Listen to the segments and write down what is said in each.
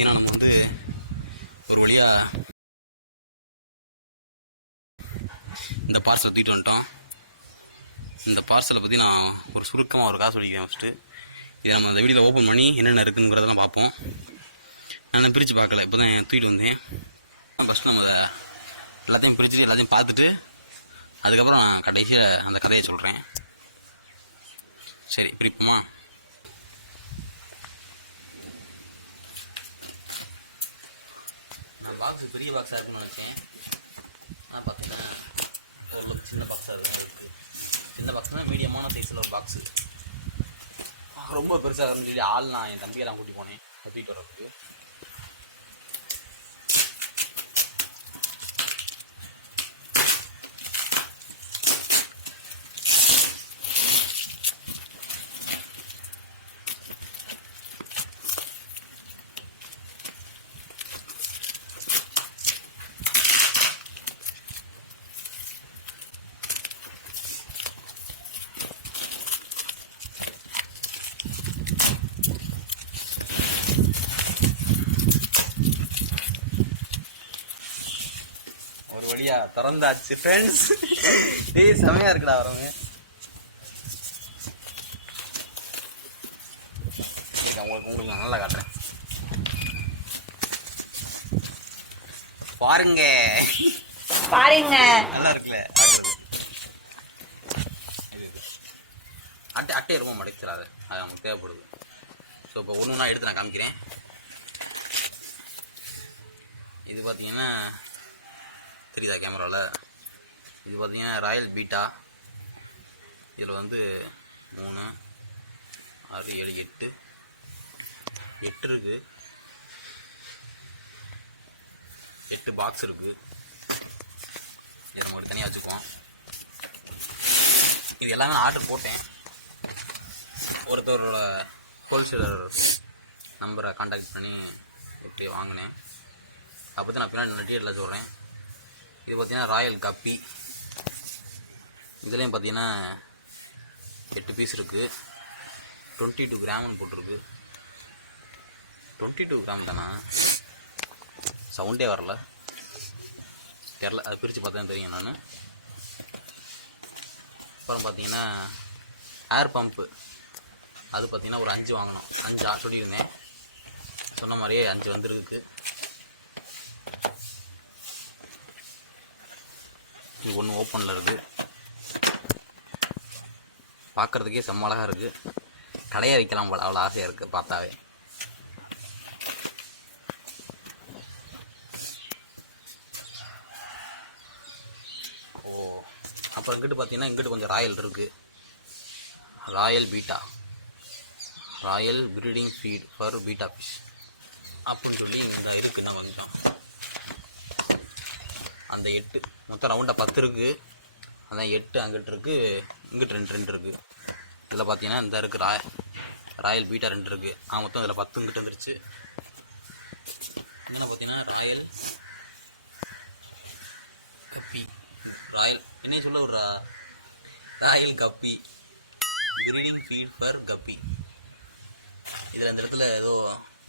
பார்த்தீங்கன்னா நம்ம வந்து ஒரு வழியாக இந்த பார்சலை தூக்கிட்டு வந்துட்டோம். இந்த பார்சலை பற்றி நான் ஒரு சுருக்கமாக ஒரு காசு சொல்லிக்கிறேன். ஃபஸ்ட்டு இதை நம்ம அந்த வீடியோவில் ஓப்பன் பண்ணி என்னென்ன இருக்குங்கிறதெல்லாம் பார்ப்போம். நான் பிரித்து பார்க்கல, இப்போ தான் தூக்கிட்டு வந்தேன். ஃபஸ்ட்டு நம்ம அதை எல்லாத்தையும் பிரிச்சுட்டு எல்லாத்தையும் பார்த்துட்டு அதுக்கப்புறம் நான் கடைசியில் அந்த கதையை சொல்கிறேன். சரி, பிரிப்போமா? நான் பாக்ஸு பெரிய பாக்ஸாக இருக்குன்னு நினச்சேன். நான் பார்த்தீங்கன்னா ஓரளவுக்கு சின்ன பாக்ஸாக இருக்குது. சின்ன பாக்ஸ்னால் மீடியமான சைஸில் ஒரு பாக்ஸு. ரொம்ப பெருசாக இருக்குன்னு சொல்லி நான் என் தம்பியெல்லாம் கூட்டி போனேன் தூக்கிட்டு வர்றதுக்கு. வழியா திறந்தாச்சு ஃப்ரெண்ட்ஸ். டேய் செமையா இருக்குடா வரவங்க. உங்களுக்கு நான் நல்லா காட்டுறேன் பாருங்க. பாருங்க நல்லா இருக்குல்ல? அட்டை ரொம்ப மடைச்சிடாது, அது நமக்கு தேவைப்படுது. ஸோ இப்போ ஒன்று ஒன்றா எடுத்து நான் காமிக்கிறேன். இது பார்த்தீங்கன்னா தெரியுதா கேமராவில்? இது பார்த்தீங்கன்னா ராயல் பீட்டா. இதில் வந்து 3, 6, 7, 8 இருக்குது. 8 பாக்ஸ் இருக்குது. இதை நம்ம தனியாக வச்சுக்குவோம். இது எல்லாமே நான் ஆர்டர் போட்டேன். ஒருத்தரோட ஹோல்சேலர் நம்பரை கான்டாக்ட் பண்ணி எப்படி வாங்கினேன். அப்போ தான் நான் பின்னாடி டீட்டெயிலில் சொல்கிறேன். இது பார்த்தீங்கன்னா ராயல் கப்பி. இதுலேயும் பார்த்தீங்கன்னா 8 பீஸ் இருக்குது. 22 கிராம்னு போட்டிருக்கு. 22 கிராம் தானா? சவுண்டே வரல, தெரில. அது பிரித்து பார்த்தா தெரியும் நான். அப்புறம் பார்த்தீங்கன்னா ஏர் பம்ப்பு. அது பார்த்தீங்கன்னா ஒரு 5 வாங்கணும். 5 சொல்லியிருந்தேன். சொன்ன மாதிரியே 5 வந்துருக்கு. இது ஒன்று ஓப்பனில் இருக்குது. பார்க்குறதுக்கே செம்ம அழகாக இருக்குது. கடையை வைக்கலாம் போல, அவ்வளோ ஆசையாக இருக்குது பார்த்தாவே. அப்புறம் இங்கிட்டு பார்த்தீங்கன்னா இங்கிட்டு கொஞ்சம் ராயல் இருக்குது. Royal betta, royal breeding feed for betta fish அப்படின்னு சொல்லி இங்கே இருக்குன்னா கொஞ்சம். அந்த 8 மொத்தம் ரவுண்டாக 10 இருக்குது. அதான் 8 அங்கிட்டு இருக்குது, இங்கிட்டு 2 இருக்குது. இதில் பார்த்தீங்கன்னா இந்த இருக்குது ராயல் பீட்டா 2 இருக்குது. மொத்தம் இதில் 10 இங்கிட்டு வந்துருச்சு. இங்கே பார்த்தீங்கன்னா ராயல் கப்பி. ராயல் என்ன சொல்ல ஒரு ராயல் கப்பி ப்ரீடிங் ஃபீட் ஃபார் கப்பி. இதில் இந்த இடத்துல ஏதோ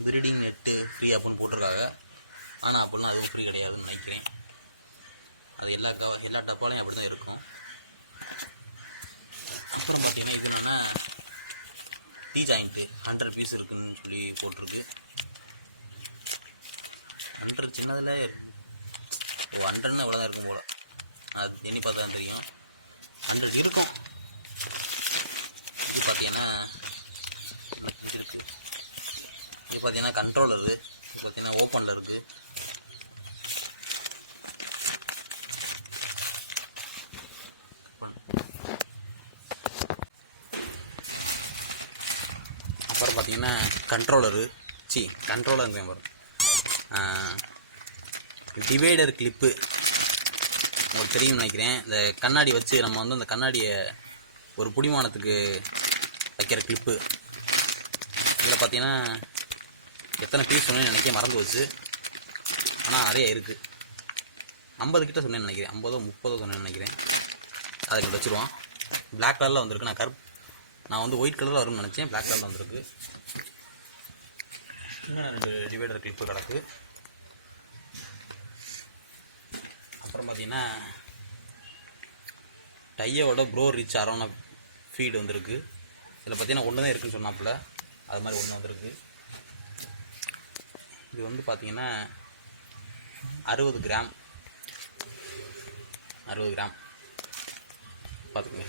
ப்ரீடிங் நெட்டு ஃப்ரீ அப்படின்னு போட்டிருக்காங்க. ஆனால் அப்படின்னா அதுவும் ஃப்ரீ கிடையாதுன்னு நினைக்கிறேன். அது எல்லா டப்பாலையும் அப்படி தான் இருக்கும். அப்புறம் பார்த்தீங்கன்னா இது என்னன்னா டீ ஜாயிண்ட்டு 100 பீஸ் இருக்குன்னு சொல்லி போட்டிருக்கு. 100 சின்னதில் 100ன்னு இவ்வளோ தான் இருக்கும் போல். அது எண்ணி பார்த்தா தான் தெரியும். 100 இருக்கும். இது பார்த்தீங்கன்னா இது இருக்குது. இது பார்த்தீங்கன்னா கண்ட்ரோலரு. இது பார்த்தீங்கன்னா ஓப்பனில் இருக்குது. அப்புறம் பார்த்தீங்கன்னா கண்ட்ரோலரு டிவைடர் கிளிப்பு. உங்களுக்கு தெரியும்னு நினைக்கிறேன். இந்த கண்ணாடி வச்சு நம்ம வந்து அந்த கண்ணாடியை ஒரு புடிமானத்துக்கு வைக்கிற கிளிப்பு. இதில் பார்த்தீங்கன்னா எத்தனை பீஸ் சொன்னேன்னு நினைக்க மறந்து வச்சு. ஆனால் நிறைய இருக்குது. 50 கிட்ட சொன்னேன்னு நினைக்கிறேன். 50 30 சொன்னேன்னு நினைக்கிறேன். அதுக்கு வச்சுருவோம். பிளாக் கலரில் வந்திருக்கு. நான் வந்து ஒயிட் கலரில் வரும்னு நினச்சேன். பிளாக் கலரில் வந்திருக்கு. இன்னும் 2 டிவைடர் கிளிப்பு கிடக்கு. அப்புறம் பார்த்தீங்கன்னா டையோட ப்ரோ ரிச் அரௌனா ஃபீடு வந்திருக்கு. இதில் பார்த்தீங்கன்னா ஒன்று தான் இருக்குன்னு சொன்னாப்புல, அது மாதிரி ஒன்று வந்திருக்கு. இது வந்து பார்த்தீங்கன்னா 60 கிராம் பார்த்துக்கோங்க.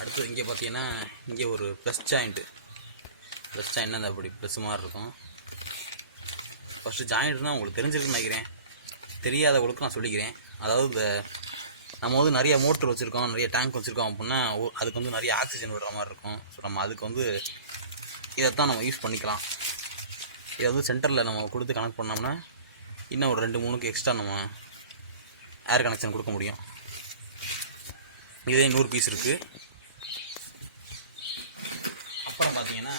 அடுத்து இங்கே பார்த்தீங்கன்னா இங்கே ஒரு ப்ளஸ் ஜாயிண்ட் அந்த அப்படி ப்ளஸ் மாதிரி இருக்கும். ஃபஸ்ட்டு ஜாயிண்ட்னா உங்களுக்கு தெரிஞ்சிருக்குன்னு நினைக்கிறேன், தெரியாதவங்களுக்கு நான் சொல்லிக்கிறேன். அதாவது இந்த நம்ம வந்து நிறைய மோட்ரு வச்சுருக்கோம், நிறைய டேங்க் வச்சுருக்கோம் அப்படின்னா அதுக்கு வந்து நிறைய ஆக்சிஜன் விடுற மாதிரி இருக்கும். ஸோ நம்ம அதுக்கு வந்து இதைத்தான் நம்ம யூஸ் பண்ணிக்கலாம். இதை வந்து சென்டரில் நம்ம கொடுத்து கனெக்ட் பண்ணோம்னா இன்னும் ஒரு 2-3 எக்ஸ்ட்ரா நம்ம ஏர் கனெக்ஷன் கொடுக்க முடியும். இதே 100 பீஸ் இருக்குது. அப்புறம் பார்த்தீங்கன்னா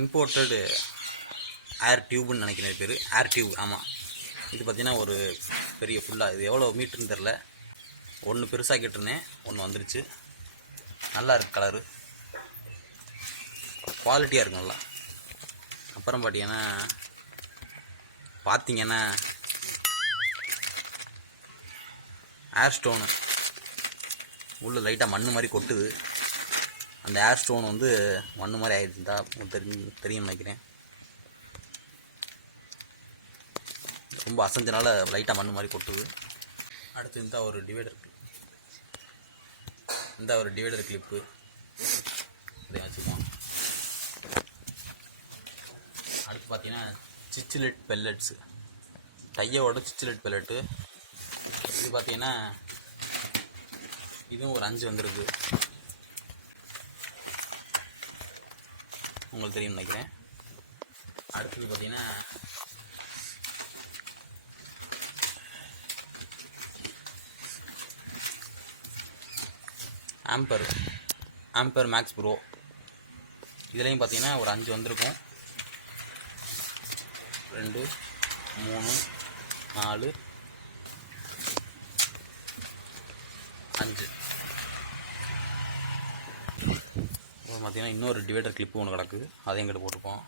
இம்போர்ட்டடு ஏர் டியூப்னு நினைக்கிறேன் பேர், ஏர் டியூப். ஆமாம், இது பார்த்தீங்கன்னா ஒரு பெரிய ஃபுல்லாக, இது எவ்வளோ மீட்டருன்னு தெரில, ஒன்று பெருசாக்கிட்டு இருந்தேன், ஒன்று வந்துருச்சு. நல்லா இருக்குது, கலரு குவாலிட்டியாக இருக்கு நல்லா. அப்புறம் பார்த்தீங்கன்னா ஏர் ஸ்டோனு உள்ள லைட்டாக மண் மாதிரி கொட்டுது. அந்த ஏர் ஸ்டோன் வந்து மண் மாதிரி ஆகிடுச்சுதா தெரியும் நினைக்கிறேன். ரொம்ப அசஞ்சனால லைட்டாக மண் மாதிரி கொட்டுது. அடுத்து இந்த ஒரு டிவைடர் கிளிப்பு இதை வச்சுக்குவோம். அடுத்து பார்த்தீங்கன்னா சிச்சிலெட் பெல்லட்ஸு, டையோட சிச்சிலெட் பெல்லட்டு. இது பார்த்தீங்கன்னா இதுவும் ஒரு 5 வந்துருக்கு, உங்களுக்கு தெரியும் நினைக்கிறேன். அடுத்தது பார்த்தீங்கன்னா ஆம்பர் மேக்ஸ் ப்ரோ. இதுலேயும் பார்த்தீங்கன்னா ஒரு 5 வந்திருக்கும். 2 3 4 5. அப்புறம் பார்த்தீங்கன்னா இன்னொரு டிவைடர் கிளிப்பு ஒன்று கிடக்கு, அதையும் எங்கிட்ட போட்டுப்போம்.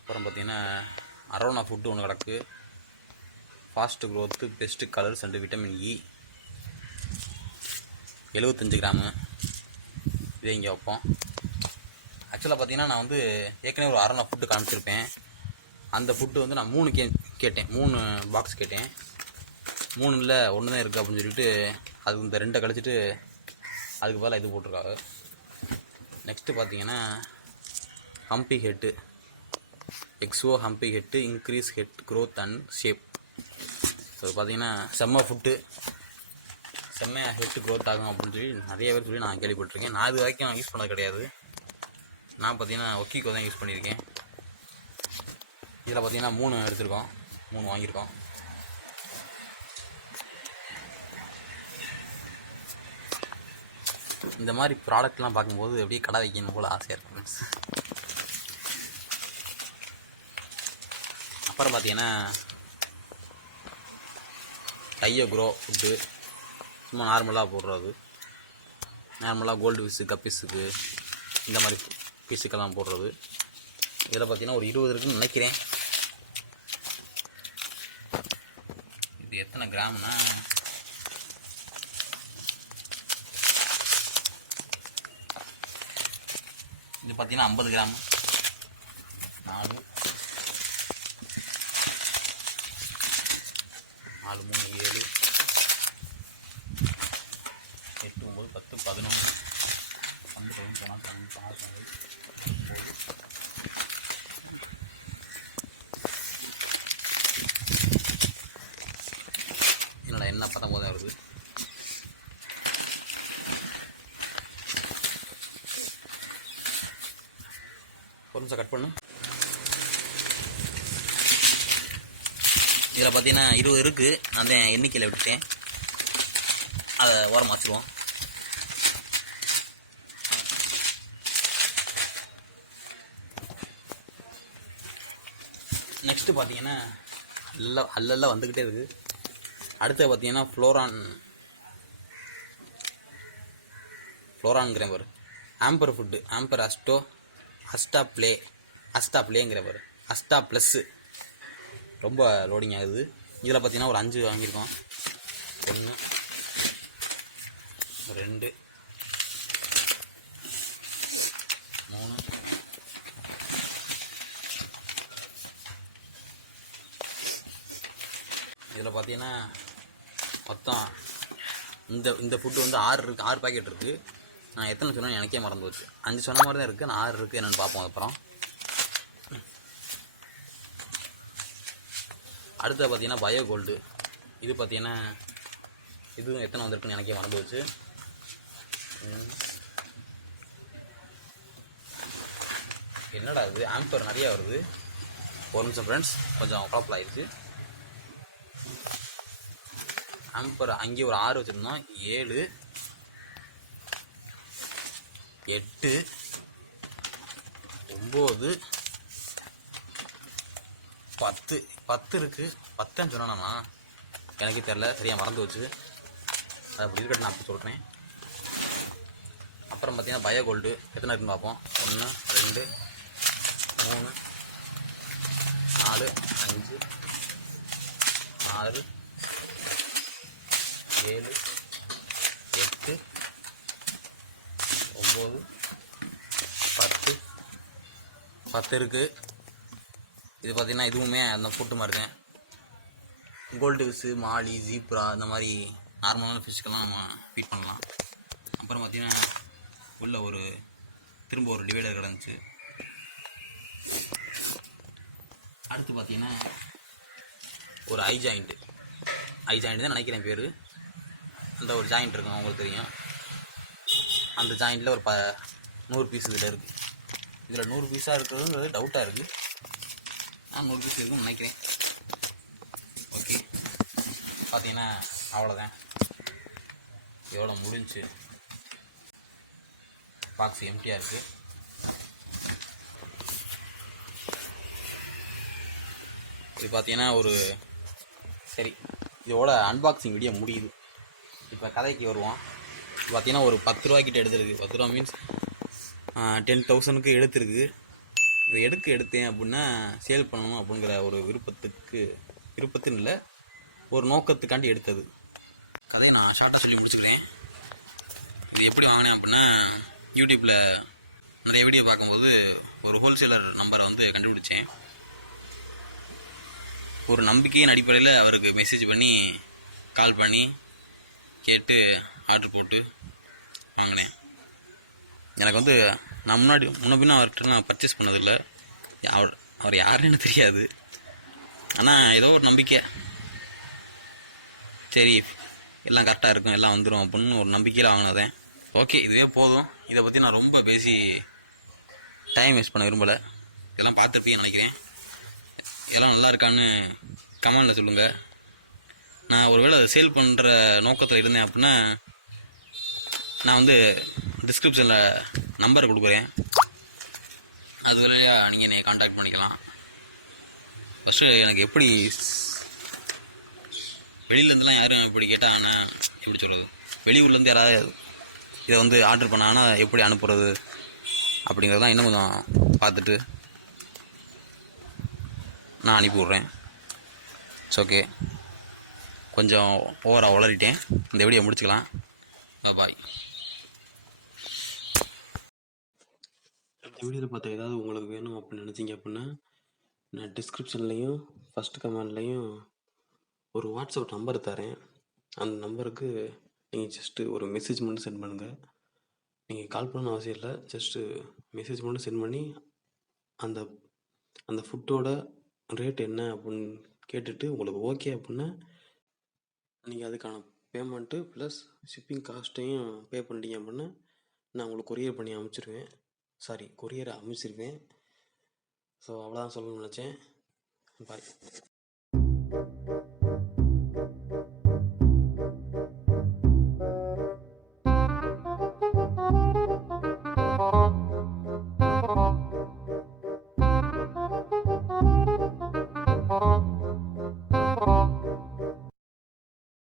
அப்புறம் பார்த்தீங்கன்னா அரௌனா ஃபுட்டு ஒன்று கிடக்கு, fast growth, best colours and vitamin E, 75 gram. இதை இங்கே வைப்போம். ஆக்சுவலாக பார்த்தீங்கன்னா நான் வந்து ஏற்கனவே ஒரு அரௌனா ஃபுட்டு காமிச்சிருப்பேன். அந்த ஃபுட்டு வந்து நான் 3 கேட்டேன், 3 பாக்ஸ் கேட்டேன். 3 இல்லை 1 தான் இருக்குது அப்படின்னு சொல்லிட்டு அது இந்த 2 கழிச்சிட்டு அதுக்கு பதிலாக இது போட்டிருக்காங்க. நெக்ஸ்ட்டு பார்த்தீங்கன்னா ஹம்பி ஹெட்டு, எக்ஸோ humpy head, increase head growth and shape. So பார்த்தீங்கன்னா செம்மையாக ஹெட்டு க்ரோத் ஆகும் அப்படின்னு சொல்லி நிறைய பேர் சொல்லி நான் கேள்விப்பட்டிருக்கேன். நான் இது வரைக்கும் யூஸ் பண்ணது கிடையாது. நான் பார்த்தீங்கன்னா ஒக்கிக்கோ தான் யூஸ் பண்ணியிருக்கேன். இதில் பார்த்தீங்கன்னா 3 எடுத்திருக்கோம், 3 வாங்கியிருக்கோம். இந்த மாதிரி ப்ராடக்ட்லாம் பார்க்கும்போது அப்படியே கடை வைக்கணும் போல் ஆசையாக இருக்கும். அப்புறம் பார்த்தீங்கன்னா டையோ க்ரோ ஃபுட்டு சும்மா நார்மலாக போடுறது, நார்மலாக கோல்டு ஃபிஷ்ஷு, கப்பீஸுக்கு இந்த மாதிரி பீஸுக்கெல்லாம் போடுறது. இதில் பார்த்தீங்கன்னா ஒரு 20 இருக்குன்னு நினைக்கிறேன். இது எத்தனை கிராம்னா இது பார்த்தீங்கன்னா 50 கிராம். 4 3 7 8 9 10 11 12 13 14 என்னோட என்ன 19 வருது. ஒரு நிமிஷம் கட் பண்ணு. இதில் பார்த்தீங்கன்னா 20 இருக்குது. நான் தான் எண்ணிக்கையில் விட்டுட்டேன், அதை ஓரமாக வச்சுருவோம். நெக்ஸ்ட்டு பார்த்தீங்கன்னா அல்ல வந்துக்கிட்டே இருக்குது. அடுத்து பார்த்தீங்கன்னா ஃப்ளோரான்ங்கிற பாரு, ஆம்பர் ஃபுட்டு, ஆம்பர் அஸ்டா ப்ளேங்கிற பாரு, அஸ்டா ப்ளஸ்ஸு. ரொம்ப லோடிங் ஆகுது. இதில் பார்த்தீங்கன்னா ஒரு 5 வாங்கியிருக்கோம். 1 2 3 இதில் பார்த்தீங்கன்னா மொத்தம் இந்த ஃபுட்டு வந்து 6 பாக்கெட் இருக்குது. நான் எத்தனை சொன்னேன்னு எனக்கே மறந்து போச்சு. 5 சொன்ன மாதிரி தான் இருக்குது. நான் 6 இருக்குது என்னென்னு பார்ப்போம். அப்புறம் அடுத்து பார்த்தீங்கன்னா பயோ கோல்டு. இது பார்த்தீங்கன்னா இதுவும் எத்தனை வந்திருக்குன்னு எனக்கே மறந்து போச்சு. என்னடா இது, ஆம்பர் நிறையா வருது. ஒரு நிமிஷம் ஃப்ரெண்ட்ஸ், கொஞ்சம் குழப்பம் ஆயிடுச்சு. ஆம்பர் அங்கே ஒரு 6 வச்சுருந்தோம். 7 8 9 10 இருக்குது. 10 சொன்னானா எனக்கே தெரில, சரியாக மறந்து வச்சு. அது அப்படி இருக்கட்டும், நான் அப்படி சொல்கிறேன். அப்புறம் பார்த்தீங்கன்னா பயோ கோல்டு எத்தனை இருக்குன்னு பார்ப்போம். 1 2 3 4 5 6 7 8 9 10 இருக்குது. இது பார்த்தீங்கன்னா இதுவுமே அந்த ஃபுட்டு மாதிரி தான். கோல்டு ஃபிஷ்ஷு, மாலி, ஜீப்ரா இந்த மாதிரி நார்மலான ஃபிஷ்க்கெல்லாம் நம்ம ஃபீட் பண்ணலாம். அப்புறம் பார்த்தீங்கன்னா உள்ள திரும்ப ஒரு டிவைடர் கிடந்துச்சு. அடுத்து பார்த்தீங்கன்னா ஒரு ஐ ஜாயிண்ட் தான் நினைக்கிறேன் பேர். அந்த ஒரு ஜாயிண்ட் இருக்கும், உங்களுக்கு தெரியும். அந்த ஜாயிண்டில் ஒரு 100 பீஸ் இதில் இருக்குது. இதில் 100 பீஸாக இருக்கிறது டவுட்டாக இருக்குது. நான் 100 பீஸ் இருக்குன்னு நினைக்கிறேன். ஓகே, பார்த்தீங்கன்னா அவ்வளோதான். எவ்வளோ முடிஞ்சு. பாக்ஸ் எம்டியாக இருக்குது. இது பார்த்தீங்கன்னா சரி, இதோட அன்பாக்சிங் வீடியோ முடியுது. இப்போ கதைக்கு வருவோம். பார்த்தீங்கன்னா ஒரு 10 ரூபாய்க்கிட்ட எடுத்துருக்கு. 10 ரூபா மீன்ஸ் 10,000க்கு எடுத்துருக்கு. இது எடுத்தேன் அப்படின்னா சேல் பண்ணணும் அப்படிங்கிற ஒரு விருப்பத்துன்னு இல்லை, ஒரு நோக்கத்துக்காண்டி எடுத்தது. கதையை நான் ஷார்ட்டாக சொல்லி முடிச்சுக்கிறேன். இது எப்படி வாங்கினேன் அப்படின்னா, யூடியூப்பில் நிறைய வீடியோ பார்க்கும்போது ஒரு ஹோல்சேலர் நம்பரை வந்து கண்டுபிடிச்சேன். ஒரு நம்பிக்கையின் அடிப்படையில் அவருக்கு மெசேஜ் பண்ணி கால் பண்ணி கேட்டு ஆர்டர் போட்டு வாங்கினேன். எனக்கு வந்து நான் முன்ன பின்ன அவர்கிட்ட நான் பர்ச்சேஸ் பண்ணதில்லை. அவர் யாருன்னு தெரியாது. ஆனால் ஏதோ ஒரு நம்பிக்கை, சரி எல்லாம் கரெக்டாக இருக்கும், எல்லாம் வந்துடும் அப்படின்னு ஒரு நம்பிக்கையில் வாங்கினதேன். ஓகே, இதுவே போதும். இதை பற்றி நான் ரொம்ப பேசி டைம் வேஸ்ட் பண்ண விரும்பலை. இதெல்லாம் பார்த்துருப்பீங்கன்னு நினைக்கிறேன். எல்லாம் நல்லா இருக்கான்னு கமெண்டில் சொல்லுங்கள். நான் ஒருவேளை அதை சேல் பண்ணுற நோக்கத்தில் இருந்தேன் அப்படின்னா நான் வந்து டிஸ்கிரிப்ஷனில் நம்பர் கொடுக்குறேன். அது வழியாக நீங்கள் என்னை காண்டாக்ட் பண்ணிக்கலாம். ஃபஸ்ட்டு எனக்கு எப்படி வெளியிலேருந்துலாம் யாரும் இப்படி கேட்டாங்கன்னா எப்படி சொல்கிறது, வெளியூர்லேருந்து யாராவது இதை வந்து ஆர்டர் பண்ணாங்கன்னா எப்படி அனுப்புறது அப்படிங்கிறதெல்லாம் இன்னும் கொஞ்சம் பார்த்துட்டு நான் அனுப்பி விட்றேன். இட்ஸ் ஓகே, கொஞ்சம் ஓவராக வளரிட்டேன். இந்த வீடியோ முடிச்சுக்கலாம். பாய். இந்த வீடியோவில் பார்த்தா ஏதாவது உங்களுக்கு வேணும் அப்படின்னு நினச்சிங்க அப்படின்னா நான் டிஸ்கிரிப்ஷன்லேயும் ஃபஸ்ட் கமெண்ட்லேயும் ஒரு வாட்ஸ்அப் நம்பர் தரேன். அந்த நம்பருக்கு நீங்கள் ஜஸ்ட்டு ஒரு மெசேஜ் மட்டும் சென்ட் பண்ணுங்கள். நீங்கள் கால் பண்ணணும் அவசியம் இல்லை, ஜஸ்ட்டு மெசேஜ் மட்டும் சென்ட் பண்ணி அந்த அந்த ஃபுட்டோட ரேட் என்ன அப்படின்னு கேட்டுட்டு உங்களுக்கு ஓகே அப்படின்னா நீங்கள் அதுக்கான பேமெண்ட்டு ப்ளஸ் ஷிப்பிங் காஸ்ட்டையும் பே பண்ணிட்டீங்க அப்படின்னா நான் உங்களுக்கு கொரியர் பண்ணி கொரியரை அமைச்சிருவேன். ஸோ அவ்வளோதான் சொல்லணும்னு நினச்சேன். பாய்.